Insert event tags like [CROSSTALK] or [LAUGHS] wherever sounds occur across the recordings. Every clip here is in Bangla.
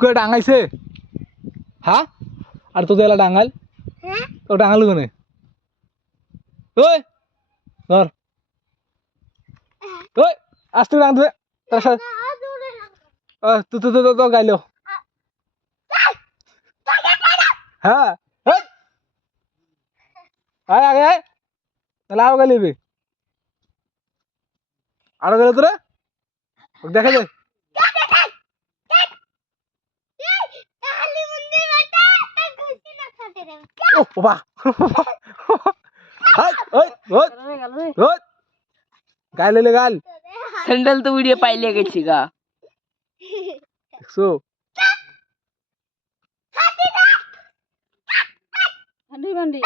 কই ডাঙাইছে? হ্যাঁ আর তোদের এলা ডাঙাল? হ্যাঁ? ও ডাঙাল কোনে? ওই ধর। ওই আস্তে ডাঙ দে তার সাথে তু তু তু তো গাইলো। হ্যাঁ আয় আগে আয়। তাহলে আরও গাইলিবি আরও গেলে তোরা? দেখা যায় খাতে রে ও বাবা হাই ওই ওই ওই গাইল লে গাইল স্যান্ডেল তো উড়িয়ে পাইলে গেছি গা দেখছ হান্ডি বান্ডি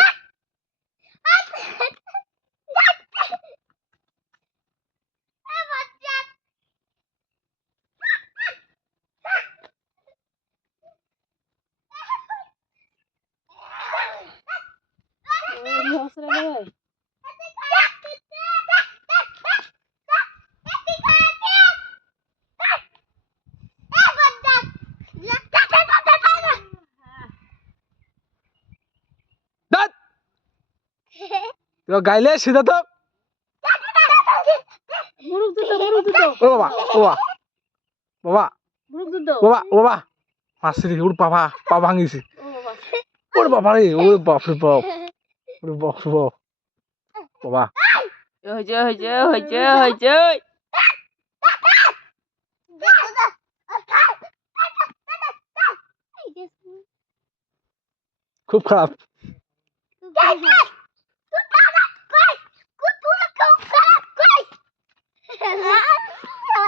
দাঁত তো গাইলে সিধা তো। মুরুক দুটো মুরুক দুটো। ও বাবা ও বাবা। বাবা মুরুক দুটো। বাবা ও বাবা। মাসি ওর বাবা পা ভাঙিছে। ও ওর বাবা রে ওরে বাপ রে বাপ ওরে বাপ রে বাপ। বাবা। হয়েছে হয়েছে হয়েছে হয়েছে। খুব খারাপ।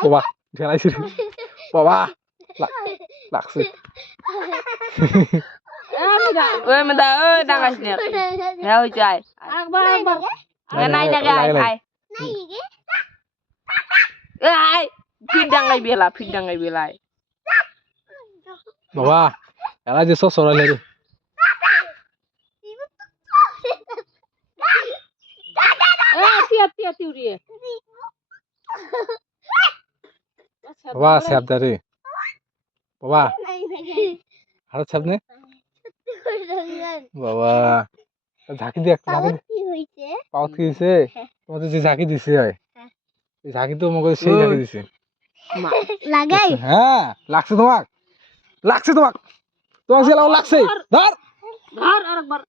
বাবা ঝেলাইছে রে বাবা লাগ- লাগছে ওই মেদা ওই ডাঙাস নে হ্যাঁ হয়েছে আয় একবার একবার নাই লাগে আয় আয় এ আয় ফির ডাঙ্গাই বেলা ফির ডাঙ্গাই বেলা আয় বাবা এলা যে সব সরাইলে রে এ আতি আতি আতি উড়িয়ে বাবা স্যাপ দা রে। বাবা। আর স্যাপ নে। বাবা ঝাঁকি দিয়ে একটা ঝাঁকি কি কি দিছে তোমাদের যে ঝাঁকি দিছে হয়। এই ঝাঁকি তো মগে সেই ঝাঁকি দিছে। লাগাই। হ্যাঁ লাগছে তোমাক। লাগছে তোমাক। তোমার সে লাগছে। ধর ধর। আরেকবার।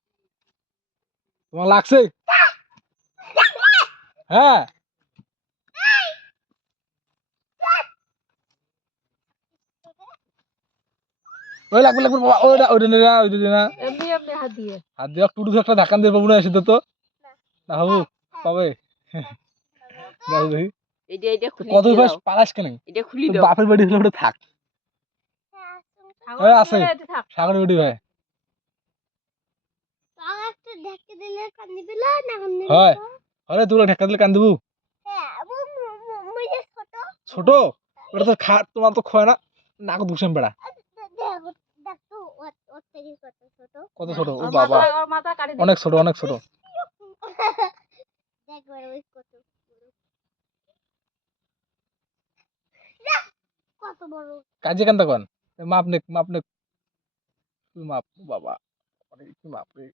তোমার লাগছে। হ্যাঁ। ওই লাগবে লাগবে বাবা ওইটা না ওইটা না এমনি এমনি হাত দিয়ে। হাত দিয়ে টুটু একটা ধাক্কান দিয়ে পাবো না এসে তো। না। হবু? পাবে? দেখো। দেখি এটা এটা খুলি কত পালাস কেন? এটা খুলি দাও। বাপের বাড়ি হলে ওটা থাক। ওই আছে। সাগর বাড়ি ভাই দিলে না হয়। আরে তোরা ঢেকা কান দেবো হ্যাঁ ছোট। ছোট? ওটা তো খা তোমার তো খয় না। নাক দুষেন বেড়া দেখো দেখো ওর ওর থেকে কত ছোট? ও বাবা। অনেক ছোট অনেক ছোট। [LAUGHS] দেখো ওই কত কত বড়। কাজে কেন তখন? মাপ নে মাপ নে মাপ বাবা? আরে কি মাপ রে?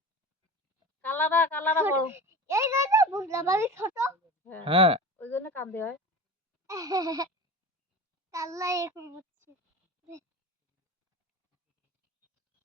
কালারা কালারা বড়। এই জন্য বুঝলাম আমি ছোট। হ্যাঁ ওই জন্য কান্দে হয়। [LAUGHS] কাল্লা এখন বুঝছি।